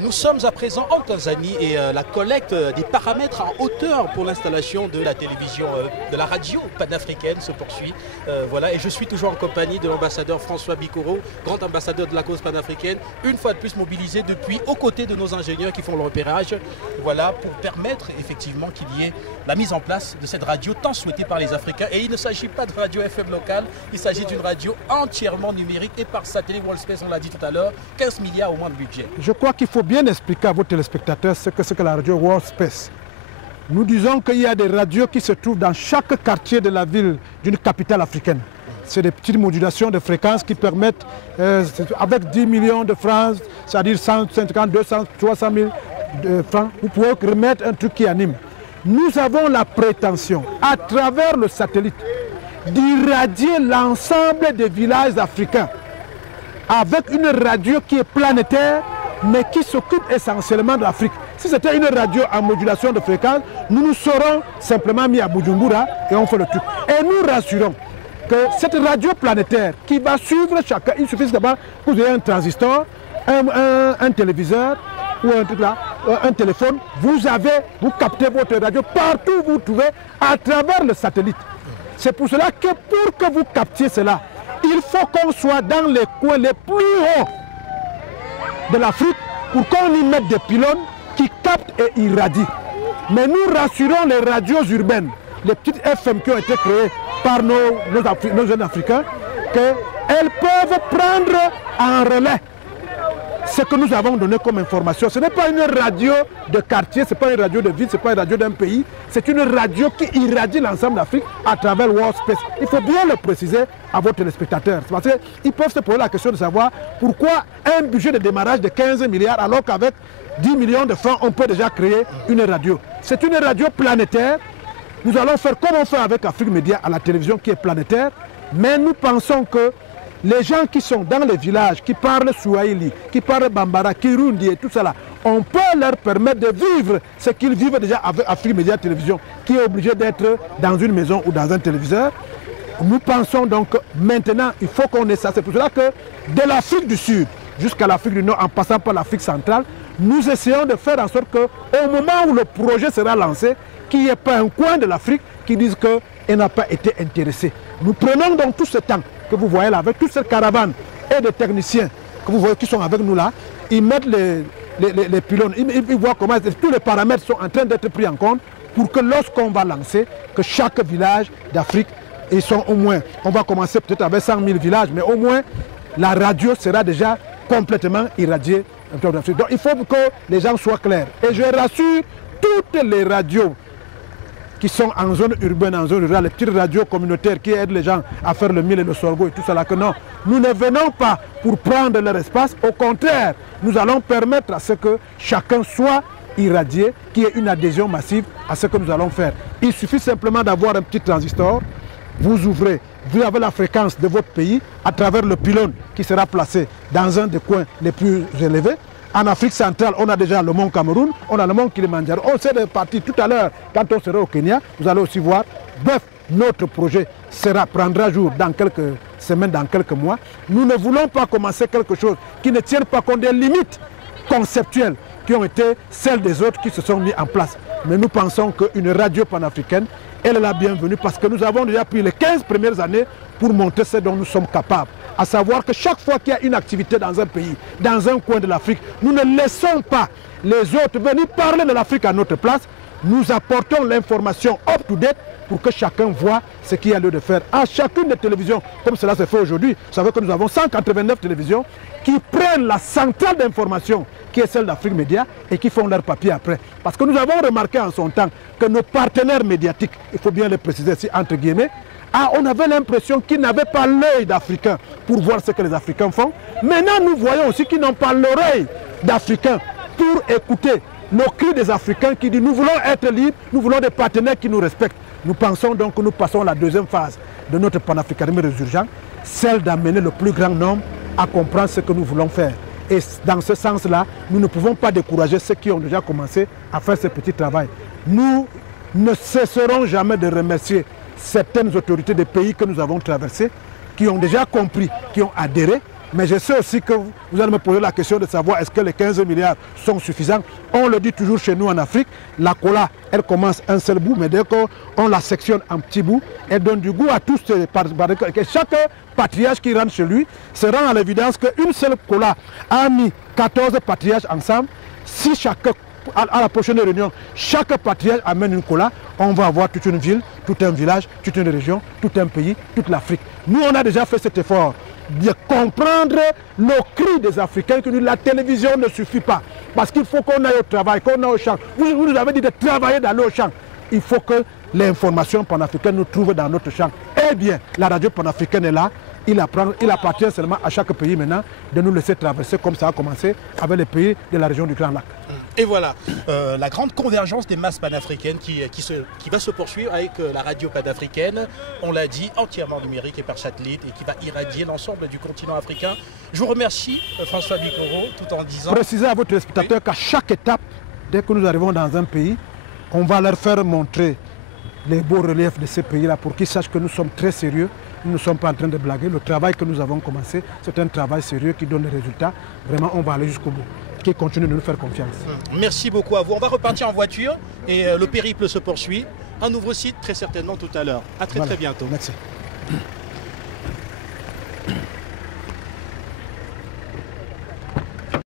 Nous sommes à présent en Tanzanie et la collecte des paramètres en hauteur pour l'installation de la télévision, de la radio panafricaine se poursuit. Voilà, et je suis toujours en compagnie de l'ambassadeur François Bikoro, grand ambassadeur de la cause panafricaine, une fois de plus mobilisé depuis aux côtés de nos ingénieurs qui font le repérage, voilà, pour permettre effectivement qu'il y ait la mise en place de cette radio tant souhaitée par les Africains. Et il ne s'agit pas de radio FM locale, il s'agit d'une radio entièrement numérique et par satellite. World Space, on l'a dit tout à l'heure, 15 milliards au moins de budget. Je crois qu'il faut bien expliquer à vos téléspectateurs ce que c'est que la radio World Space. Nous disons qu'il y a des radios qui se trouvent dans chaque quartier de la ville d'une capitale africaine. C'est des petites modulations de fréquences qui permettent, avec 10 millions de francs, c'est-à-dire 150, 200, 300 000 francs, vous pouvez remettre un truc qui anime. Nous avons la prétention, à travers le satellite, d'irradier l'ensemble des villages africains avec une radio qui est planétaire, mais qui s'occupe essentiellement de l'Afrique. Si c'était une radio en modulation de fréquence, nous nous serons simplement mis à Bujumbura et on fait le truc. Et nous rassurons que cette radio planétaire qui va suivre chacun, il suffit d'abord que vous ayez un transistor, un téléviseur ou un truc là, un téléphone, vous captez votre radio partout où vous trouvez à travers le satellite. C'est pour cela que pour que vous captiez cela, il faut qu'on soit dans les coins les plus hauts de l'Afrique pour qu'on y mette des pylônes qui captent et irradient. Mais nous rassurons les radios urbaines, les petites FM qui ont été créées par nos jeunes Africains, qu'elles peuvent prendre en relais ce que nous avons donné comme information. Ce n'est pas une radio de quartier, ce n'est pas une radio de ville, ce n'est pas une radio d'un pays, c'est une radio qui irradie l'ensemble de l'Afrique à travers World Space. Il faut bien le préciser à vos téléspectateurs, parce qu'ils peuvent se poser la question de savoir pourquoi un budget de démarrage de 15 milliards alors qu'avec 10 millions de francs, on peut déjà créer une radio. C'est une radio planétaire. Nous allons faire comme on fait avec Afrique Média à la télévision qui est planétaire, mais nous pensons que les gens qui sont dans les villages, qui parlent Swahili, qui parlent Bambara, Kirundi et tout cela, on peut leur permettre de vivre ce qu'ils vivent déjà avec Afrique Média Télévision, qui est obligé d'être dans une maison ou dans un téléviseur. Nous pensons donc maintenant, il faut qu'on ait ça. C'est pour cela que de l'Afrique du Sud jusqu'à l'Afrique du Nord, en passant par l'Afrique centrale, nous essayons de faire en sorte qu'au moment où le projet sera lancé, qu'il n'y ait pas un coin de l'Afrique qui dise qu'il n'a pas été intéressé. Nous prenons donc tout ce temps que vous voyez là, avec toute cette caravane et des techniciens que vous voyez qui sont avec nous là, ils mettent les pylônes, ils voient comment tous les paramètres sont en train d'être pris en compte pour que lorsqu'on va lancer, que chaque village d'Afrique, ils sont au moins, on va commencer peut-être avec 100 000 villages, mais au moins la radio sera déjà complètement irradiée. Donc il faut que les gens soient clairs. Et je rassure toutes les radios qui sont en zone urbaine, en zone rurale, les petites radios communautaires qui aident les gens à faire le mil et le sorgho et tout cela, que non, nous ne venons pas pour prendre leur espace, au contraire, nous allons permettre à ce que chacun soit irradié, qu'il y ait une adhésion massive à ce que nous allons faire. Il suffit simplement d'avoir un petit transistor, vous ouvrez, vous avez la fréquence de votre pays à travers le pylône qui sera placé dans un des coins les plus élevés. En Afrique centrale, on a déjà le mont Cameroun, on a le mont Kilimandjaro. On s'est réparti tout à l'heure, quand on sera au Kenya, vous allez aussi voir. Bref, notre projet prendra jour dans quelques semaines, dans quelques mois. Nous ne voulons pas commencer quelque chose qui ne tienne pas compte des limites conceptuelles qui ont été celles des autres qui se sont mis en place. Mais nous pensons qu'une radio panafricaine, elle est la bienvenue parce que nous avons déjà pris les 15 premières années pour montrer ce dont nous sommes capables. À savoir que chaque fois qu'il y a une activité dans un pays, dans un coin de l'Afrique, nous ne laissons pas les autres venir parler de l'Afrique à notre place. Nous apportons l'information up-to-date pour que chacun voit ce qu'il y a lieu de faire. À chacune des télévisions, comme cela se fait aujourd'hui, vous savez que nous avons 189 télévisions qui prennent la centrale d'information qui est celle d'Afrique Média et qui font leur papier après. Parce que nous avons remarqué en son temps que nos partenaires médiatiques, il faut bien le préciser ici entre guillemets, on avait l'impression qu'ils n'avaient pas l'œil d'Africains pour voir ce que les Africains font. Maintenant, nous voyons aussi qu'ils n'ont pas l'oreille d'Africains pour écouter nos cris des Africains qui disent nous voulons être libres, nous voulons des partenaires qui nous respectent. Nous pensons donc que nous passons à la deuxième phase de notre panafricanisme résurgent, celle d'amener le plus grand nombre à comprendre ce que nous voulons faire. Et dans ce sens-là, nous ne pouvons pas décourager ceux qui ont déjà commencé à faire ce petit travail. Nous ne cesserons jamais de remercier certaines autorités des pays que nous avons traversés, qui ont déjà compris, qui ont adhéré, Mais je sais aussi que vous allez me poser la question de savoir est-ce que les 15 milliards sont suffisants. On le dit toujours chez nous en Afrique, la cola, elle commence un seul bout, mais dès qu'on la sectionne en petits bouts, elle donne du goût à tous. Chaque patriarche qui rentre chez lui se rend à l'évidence qu'une seule cola a mis 14 patriarches ensemble. Si à la prochaine réunion, chaque patriarche amène une cola, on va avoir toute une ville, tout un village, toute une région, tout un pays, toute l'Afrique. Nous, on a déjà fait cet effort de comprendre le cri des Africains que la télévision ne suffit pas. Parce qu'il faut qu'on aille au travail, qu'on aille au champ. Vous nous avez dit de travailler d'aller au champ. Il faut que l'information panafricaine nous trouve dans notre champ. Eh bien, la radio panafricaine est là. Il appartient seulement à chaque pays maintenant de nous laisser traverser comme ça a commencé avec les pays de la région du Grand Lac. Et voilà, la grande convergence des masses panafricaines qui va se poursuivre avec la radio panafricaine, on l'a dit, entièrement numérique et par satellite et qui va irradier l'ensemble du continent africain. Je vous remercie François Bikoro tout en disant... Précisez à votre téléspectateur qu'à chaque étape, dès que nous arrivons dans un pays, on va leur faire montrer les beaux reliefs de ces pays-là pour qu'ils sachent que nous sommes très sérieux. Nous ne sommes pas en train de blaguer. Le travail que nous avons commencé, c'est un travail sérieux qui donne des résultats. Vraiment, on va aller jusqu'au bout. Qui continue de nous faire confiance. Merci beaucoup à vous. On va repartir en voiture et le périple se poursuit. Un nouveau site très certainement tout à l'heure. À très bientôt. Merci.